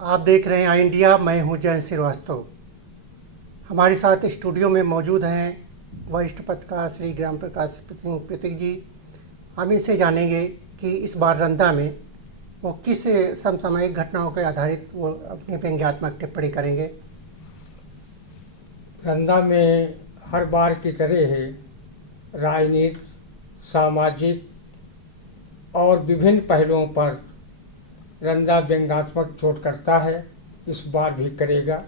आप देख रहे हैं आई इंडिया। मैं हूं जयंत श्रीवास्तव। हमारे साथ स्टूडियो में मौजूद हैं वरिष्ठ पत्रकार श्री ग्राम प्रकाश सिंह प्रतीक जी। हम इनसे जानेंगे कि इस बार रंदा में वो किस समसामयिक घटनाओं के आधारित वो अपनी व्यंग्यात्मक टिप्पणी करेंगे। रंदा में हर बार की तरह है राजनीति, सामाजिक और विभिन्न पहलुओं पर रंदा व्यंग्यात्मक चोट करता है, इस बार भी करेगा।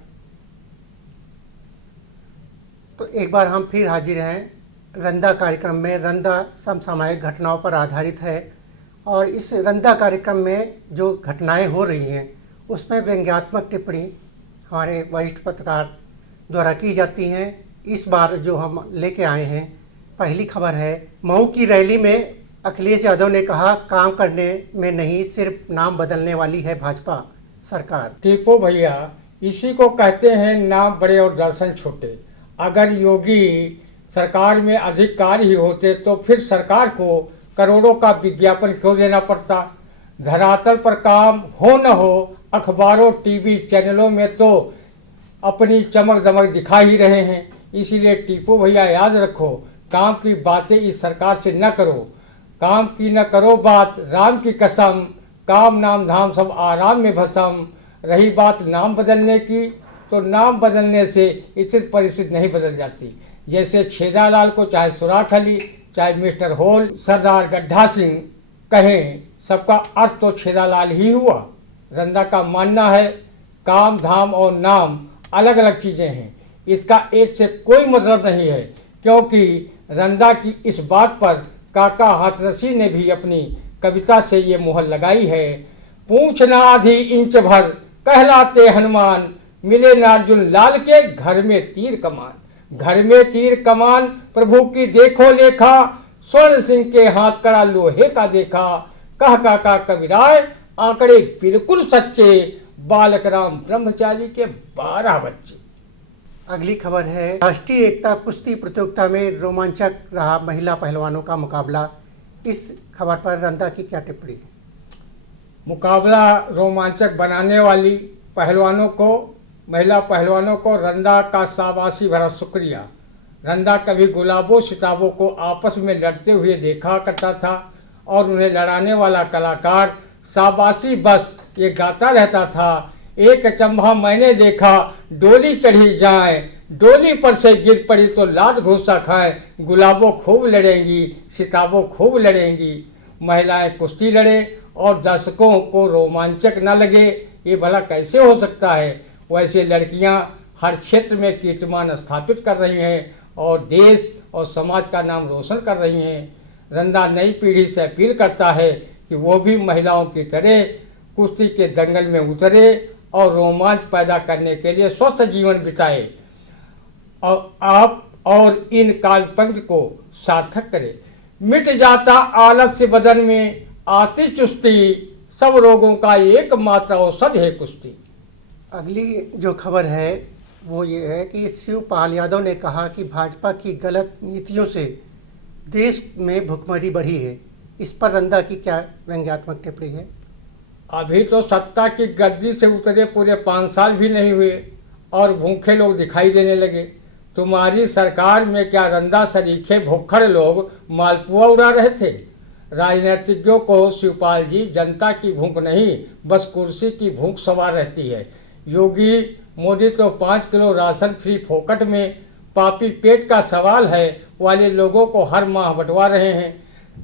तो एक बार हम फिर हाजिर हैं रंदा कार्यक्रम में। रंदा समसामयिक घटनाओं पर आधारित है और इस रंदा कार्यक्रम में जो घटनाएं हो रही हैं उसमें व्यंग्यात्मक टिप्पणी हमारे वरिष्ठ पत्रकार द्वारा की जाती हैं। इस बार जो हम लेके आए हैं, पहली खबर है मऊ की रैली में अखिलेश यादव ने कहा काम करने में नहीं सिर्फ नाम बदलने वाली है भाजपा सरकार। टीपू भैया, इसी को कहते हैं नाम बड़े और दर्शन छोटे। अगर योगी सरकार में अधिकारी ही होते तो फिर सरकार को करोड़ों का विज्ञापन क्यों देना पड़ता। धरातल पर काम हो न हो, अखबारों टीवी चैनलों में तो अपनी चमक दमक दिखा ही रहे हैं। इसीलिए टीपू भैया याद रखो, काम की बातें इस सरकार से न करो। काम की न करो बात, राम की कसम, काम नाम धाम सब आराम में भसम। रही बात नाम बदलने की, तो नाम बदलने से स्थिति परिस्थिति नहीं बदल जाती। जैसे छेदालाल को चाहे सुराख अली, चाहे मिस्टर होल, सरदार गड्ढा सिंह कहें, सबका अर्थ तो छेदालाल ही हुआ। रंदा का मानना है काम धाम और नाम अलग अलग चीज़ें हैं, इसका एक से कोई मतलब नहीं है। क्योंकि रंदा की इस बात पर काका हाथरसी ने भी अपनी कविता से ये मुहर लगाई है। पूंछ ना आधी इंच भर कहलाते हनुमान, मिले ना अर्जुन लाल के घर में तीर कमान। घर में तीर कमान प्रभु की देखो लेखा, स्वर्ण सिंह के हाथ कड़ा लोहे का देखा। कह काका कविराय आंकड़े बिल्कुल सच्चे, बालक राम ब्रह्मचारी के 12 बच्चे। अगली खबर है राष्ट्रीय एकता कुश्ती प्रतियोगिता में रोमांचक रहा महिला पहलवानों का मुकाबला। इस खबर पर रंदा की क्या टिप्पणी है? मुकाबला रोमांचक बनाने वाली महिला पहलवानों को रंदा का शाबाशी भरा शुक्रिया। रंदा कभी गुलाबों सिताबों को आपस में लड़ते हुए देखा करता था और उन्हें लड़ाने वाला कलाकार शाबाशी बस ये गाता रहता था। एक अचंभा मैंने देखा, डोली चढ़ी जाए, डोली पर से गिर पड़ी तो लात घूसा खाए। गुलाबों खूब लड़ेंगी, सिताबों खूब लड़ेंगी। महिलाएं कुश्ती लड़े और दर्शकों को रोमांचक न लगे, ये भला कैसे हो सकता है। वैसे लड़कियां हर क्षेत्र में कीर्तिमान स्थापित कर रही हैं और देश और समाज का नाम रोशन कर रही हैं। रंदा नई पीढ़ी से अपील करता है कि वो भी महिलाओं की तरह कुश्ती के दंगल में उतरे और रोमांच पैदा करने के लिए स्वस्थ जीवन बिताए और आप और इन काव्य पंक्ति को सार्थक करें। मिट जाता आलस्य बदन में आती चुस्ती, सब रोगों का एकमात्र औषध है कुश्ती। अगली जो खबर है वो ये है कि शिवपाल यादव ने कहा कि भाजपा की गलत नीतियों से देश में भुखमरी बढ़ी है। इस पर रंदा की क्या व्यंग्यात्मक टिप्पणी है? अभी तो सत्ता की गद्दी से उतरे पूरे 5 साल भी नहीं हुए और भूखे लोग दिखाई देने लगे। तुम्हारी सरकार में क्या रंदा सरीखे भुक्खड़ लोग मालपुआ उड़ा रहे थे? राजनीतिज्ञों को शिवपाल जी, जनता की भूख नहीं बस कुर्सी की भूख सवार रहती है। योगी मोदी तो 5 किलो राशन फ्री फोकट में पापी पेट का सवाल है वाले लोगों को हर माह बंटवा रहे हैं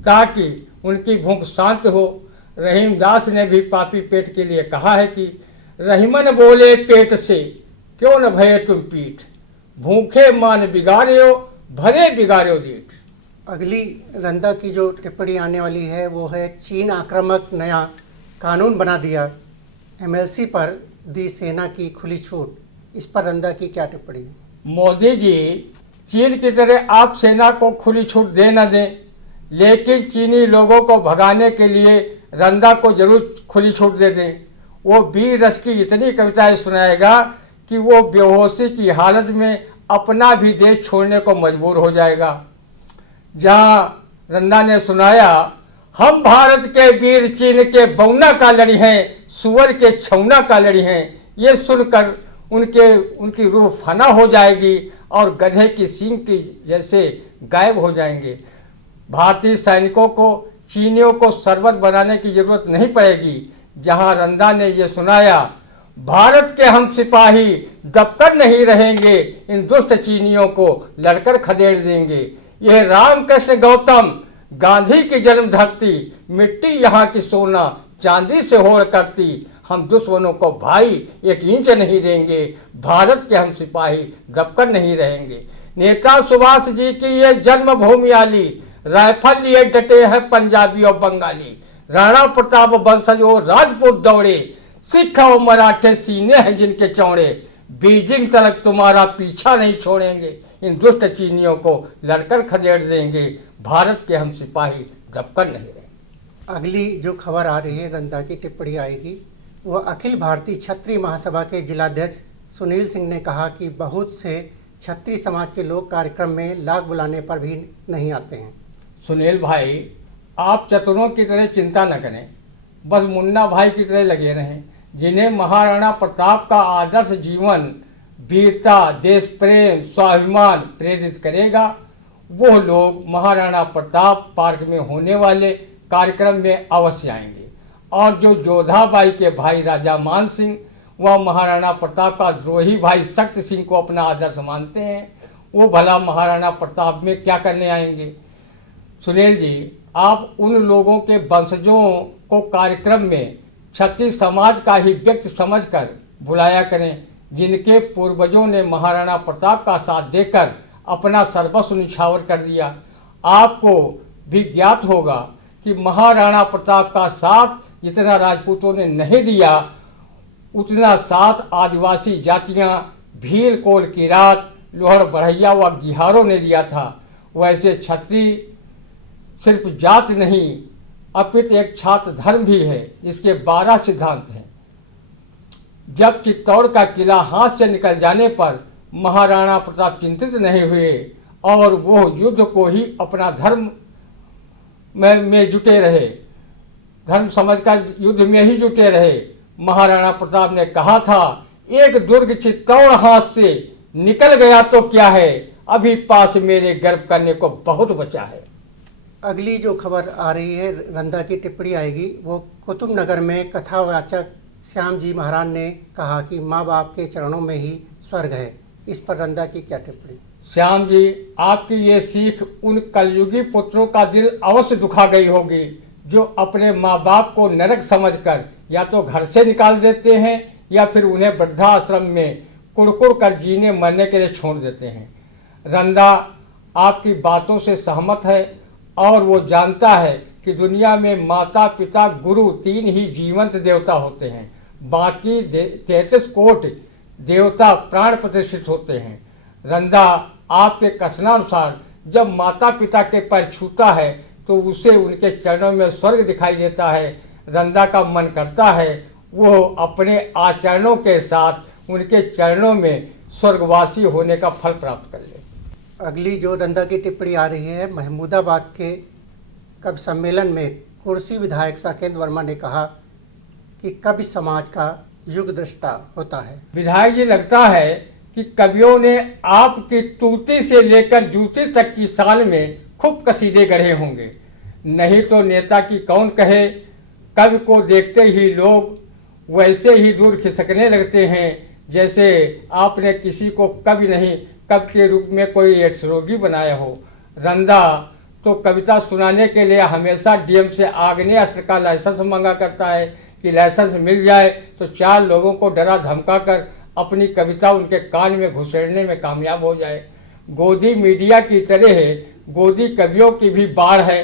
ताकि उनकी भूख शांत हो। रहीम दास ने भी पापी पेट के लिए कहा है कि रहीमन बोले पेट से क्यों न भये तुम पीठ, भूखे मान बिगाड़ो भरे बिगाड़ो जीठ। अगली रंदा की जो टिप्पणी आने वाली है वो है चीन आक्रामक नया कानून बना दिया, एमएलसी पर दी सेना की खुली छूट। इस पर रंदा की क्या टिप्पणी है? मोदी जी, चीन की तरह आप सेना को खुली छूट दे न दें, लेकिन चीनी लोगों को भगाने के लिए रंदा को जरूर खुली छूट दे दें। वो वीर रस की इतनी कविताएं सुनाएगा कि वो बेहोशी की हालत में अपना भी देश छोड़ने को मजबूर हो जाएगा। जहाँ रंदा ने सुनाया, हम भारत के वीर चीन के बौना का लड़ी हैं, सुअर के छौना का लड़ी हैं, ये सुनकर उनकी रूह फना हो जाएगी और गधे की सींग की जैसे गायब हो जाएंगे। भारतीय सैनिकों को चीनियों को शरबत बनाने की जरूरत नहीं पड़ेगी। जहां रंदा ने ये सुनाया, भारत के हम सिपाही दबकर नहीं रहेंगे, इन दुष्ट चीनियों को लड़कर खदेड़ देंगे। ये रामकृष्ण गौतम गांधी की जन्म धरती, मिट्टी यहाँ की सोना चांदी से होड़ करती। हम दुश्मनों को भाई 1 इंच नहीं देंगे, भारत के हम सिपाही दबकर नहीं रहेंगे। नेता सुभाष जी की ये जन्मभूमि आली, राइफल लिए डटे हैं पंजाबी और बंगाली। राणा प्रताप वंशज और राजपूत दौड़े, सिख और मराठे सीने हैं जिनके चौड़े। बीजिंग तक तुम्हारा पीछा नहीं छोड़ेंगे, इन दुष्ट चीनियों को लड़कर खदेड़ देंगे। भारत के हम सिपाही दबकर नहीं रहेंगे। अगली जो खबर आ रही है, रंदा की टिप्पणी आएगी। वह अखिल भारतीय क्षत्रिय महासभा के जिलाध्यक्ष सुनील सिंह ने कहा कि बहुत से क्षत्रिय समाज के लोग कार्यक्रम में लाख बुलाने पर भी नहीं आते हैं। सुनील भाई, आप चतुरों की तरह चिंता न करें, बस मुन्ना भाई की तरह लगे रहें। जिन्हें महाराणा प्रताप का आदर्श जीवन, वीरता, देश प्रेम, स्वाभिमान प्रेरित करेगा, वो लोग महाराणा प्रताप पार्क में होने वाले कार्यक्रम में अवश्य आएंगे। और जो जोधाबाई के भाई राजा मान सिंह वह महाराणा प्रताप का द्रोही भाई शक्ति सिंह को अपना आदर्श मानते हैं, वो भला महाराणा प्रताप में क्या करने आएंगे। सुनील जी, आप उन लोगों के वंशजों को कार्यक्रम में क्षत्रिय समाज का ही व्यक्ति समझकर बुलाया करें, जिनके पूर्वजों ने महाराणा प्रताप का साथ देकर अपना सर्वस्व निछावर कर दिया। आपको भी ज्ञात होगा कि महाराणा प्रताप का साथ जितना राजपूतों ने नहीं दिया, उतना साथ आदिवासी जातियां भील, कोल, किरात, लोहड़, बढ़ैया व गिहारों ने दिया था। वैसे क्षत्रिय सिर्फ जात नहीं अपितु एक छात्र धर्म भी है। इसके 12 सिद्धांत हैं। जब चित्तौड़ का किला हाथ से निकल जाने पर महाराणा प्रताप चिंतित नहीं हुए और वो युद्ध को ही अपना धर्म में जुटे रहे, धर्म समझकर युद्ध में ही जुटे रहे। महाराणा प्रताप ने कहा था, एक दुर्ग चित्तौड़ हाथ से निकल गया तो क्या है, अभी पास मेरे गर्व करने को बहुत बचा है। अगली जो खबर आ रही है, रंदा की टिप्पणी आएगी। वो कुतुबनगर में कथावाचक श्याम जी महाराज ने कहा कि माँ बाप के चरणों में ही स्वर्ग है। इस पर रंदा की क्या टिप्पणी। श्याम जी, आपकी ये सीख उन कलयुगी पुत्रों का दिल अवश्य दुखा गई होगी, जो अपने माँ बाप को नरक समझकर या तो घर से निकाल देते हैं या फिर उन्हें वृद्धाश्रम में कुड़कुड़ कर जीने मरने के लिए छोड़ देते हैं। रंदा आपकी बातों से सहमत है और वो जानता है कि दुनिया में माता, पिता, गुरु 3 ही जीवंत देवता होते हैं। बाकी 33 कोटि देवता प्राण प्रतिष्ठित होते हैं। रंदा आपके कथनानुसार जब माता पिता के पैर छूता है तो उसे उनके चरणों में स्वर्ग दिखाई देता है। रंदा का मन करता है वो अपने आचरणों के साथ उनके चरणों में स्वर्गवासी होने का फल प्राप्त कर ले। अगली जो रंदा की टिप्पणी आ रही है, महमूदाबाद के कवि सम्मेलन में कुर्सी विधायक साकेंद्र वर्मा ने कहा कि कवि समाज का युग दृष्टा होता है। विधायक जी, लगता है कि कवियों ने आपकी तूती से लेकर जूती तक की साल में खूब कसीदे गढ़े होंगे, नहीं तो नेता की कौन कहे। कवि को देखते ही लोग वैसे ही दूर खिसकने लगते हैं जैसे आपने किसी को कवि नहीं कवि के रूप में कोई एड्स रोगी बनाया हो। रंदा तो कविता सुनाने के लिए हमेशा डीएम से आग्नेय अस्त्र का लाइसेंस मांगा करता है कि लाइसेंस मिल जाए तो 4 लोगों को डरा धमका कर अपनी कविता उनके कान में घुसेड़ने में कामयाब हो जाए। गोदी मीडिया की तरह गोदी कवियों की भी बाढ़ है।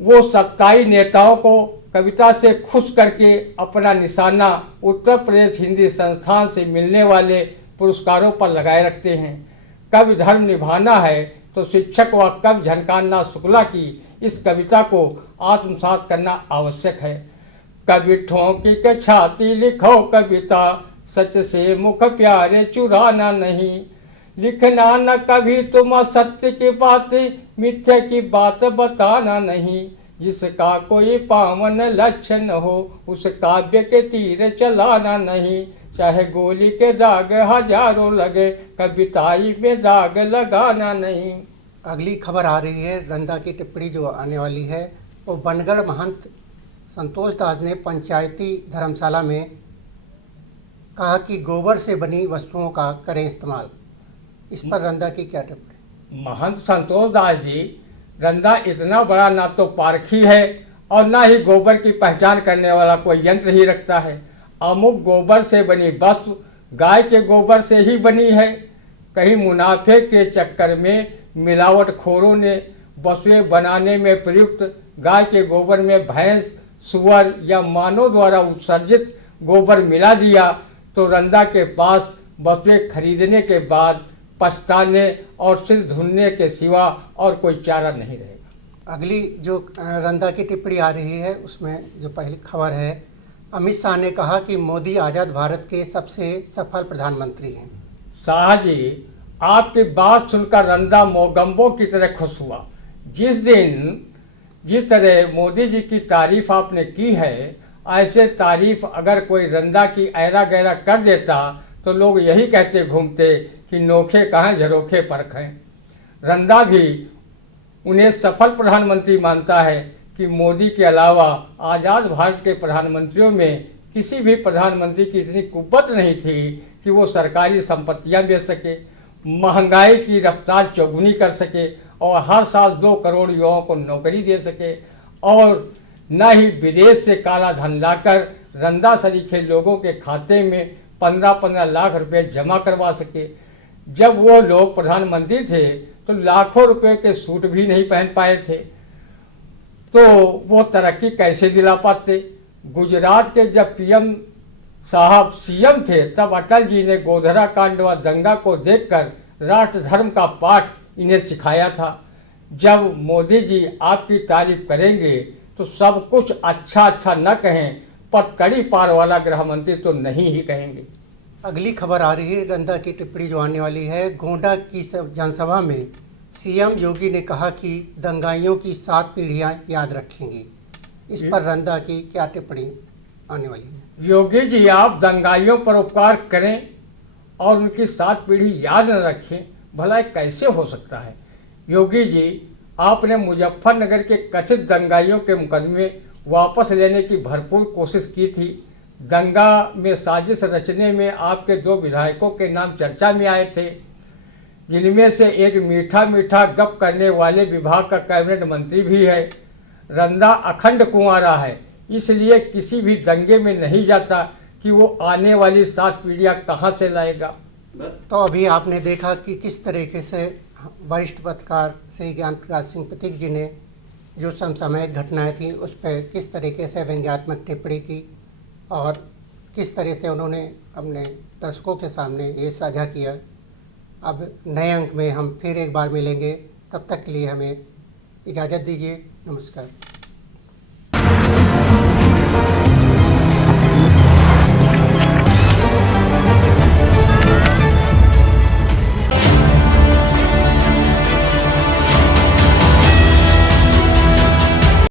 वो सत्ताई नेताओं को कविता से खुश करके अपना निशाना उत्तर प्रदेश हिंदी संस्थान से मिलने वाले पुरस्कारों पर लगाए रखते हैं। कवि धर्म निभाना है तो शिक्षक व कवि झनकाना शुक्ला की इस कविता को आत्मसात करना आवश्यक है। कवि ठोंकी के छाती लिखो कविता, सच से मुख प्यारे चुराना नहीं। लिखना न कभी तुम सत्य की बात, मिथ्या की बात बताना नहीं। जिसका कोई पावन लक्ष्य न हो, उस काव्य के तीर चलाना नहीं। चाहे गोली के दाग हजारों लगे, कविताई में दाग लगाना नहीं। अगली खबर आ रही है, रंदा की टिप्पणी जो आने वाली है वो बनगढ़ महंत संतोष दास ने पंचायती धर्मशाला में कहा कि गोबर से बनी वस्तुओं का करें इस्तेमाल। इस पर रंदा की क्या टिप्पणी? महंत संतोष दास जी, रंदा इतना बड़ा ना तो पारखी है और ना ही गोबर की पहचान करने वाला कोई यंत्र ही रखता है। अमुक गोबर से बनी वस्तु गाय के गोबर से ही बनी है। कहीं मुनाफे के चक्कर में मिलावटखोरों ने वस्तुएं बनाने में प्रयुक्त गाय के गोबर में भैंस, सुअर या मानव द्वारा उत्सर्जित गोबर मिला दिया तो रंदा के पास वस्तुएं खरीदने के बाद पछताने और सिर धुनने के सिवा और कोई चारा नहीं रहेगा। अगली जो रंदा की टिप्पणी आ रही है उसमें जो पहली खबर है, अमित शाह ने कहा कि मोदी आज़ाद भारत के सबसे सफल प्रधानमंत्री हैं। शाह जी, आपकी बात सुनकर रंदा मोगंबों की तरह खुश हुआ। जिस तरह मोदी जी की तारीफ आपने की है, ऐसे तारीफ अगर कोई रंदा की ऐरा गैरा कर देता तो लोग यही कहते घूमते कि नोखे कहाँ झरोखे परख हैं। रंदा भी उन्हें सफल प्रधानमंत्री मानता है कि मोदी के अलावा आज़ाद भारत के प्रधानमंत्रियों में किसी भी प्रधानमंत्री की इतनी कुव्वत नहीं थी कि वो सरकारी संपत्तियां बेच सके, महंगाई की रफ्तार चौगुनी कर सके और हर साल 2 करोड़ युवाओं को नौकरी दे सके, और न ही विदेश से काला धन लाकर रंदा सरीखे लोगों के खाते में 15-15 लाख रुपए जमा करवा सके। जब वो लोग प्रधानमंत्री थे तो लाखों रुपए के सूट भी नहीं पहन पाए थे, तो वो तरक्की कैसे दिला पाते? गुजरात के जब पीएम साहब सीएम थे तब अटल जी ने गोधरा कांड व दंगा को देखकर राष्ट्र धर्म का पाठ इन्हें सिखाया था। जब मोदी जी आपकी तारीफ करेंगे तो सब कुछ अच्छा न कहें पर कड़ी पार वाला गृह मंत्री तो नहीं ही कहेंगे। अगली खबर आ रही है, रंदा की टिप्पणी जो आने वाली है, गोंडा की जनसभा में सीएम योगी ने कहा कि दंगाइयों की 7 पीढ़ियां याद रखेंगी। इस पर रंदा की क्या टिप्पणी आने वाली है? योगी जी, आप दंगाइयों पर उपकार करें और उनकी 7 पीढ़ी याद न रखें, भला कैसे हो सकता है? योगी जी, आपने मुजफ्फरनगर के कथित दंगाइयों के मुकदमे वापस लेने की भरपूर कोशिश की थी। दंगा में साजिश रचने में आपके 2 विधायकों के नाम चर्चा में आए थे, जिनमें से एक मीठा गप करने वाले विभाग का कैबिनेट मंत्री भी है। रंदा अखंड कुंवारा है, इसलिए किसी भी दंगे में नहीं जाता कि वो आने वाली 7 पीढ़ियां कहाँ से लाएगा। तो अभी आपने देखा कि किस तरीके से वरिष्ठ पत्रकार श्री ज्ञान प्रकाश सिंह प्रतीक जी ने जो समसामयिक घटनाएं थी उस पर किस तरीके से व्यंग्यात्मक टिप्पणी की और किस तरह से उन्होंने अपने दर्शकों के सामने ये साझा किया। अब नए अंक में हम फिर एक बार मिलेंगे, तब तक के लिए हमें इजाज़त दीजिए। नमस्कार।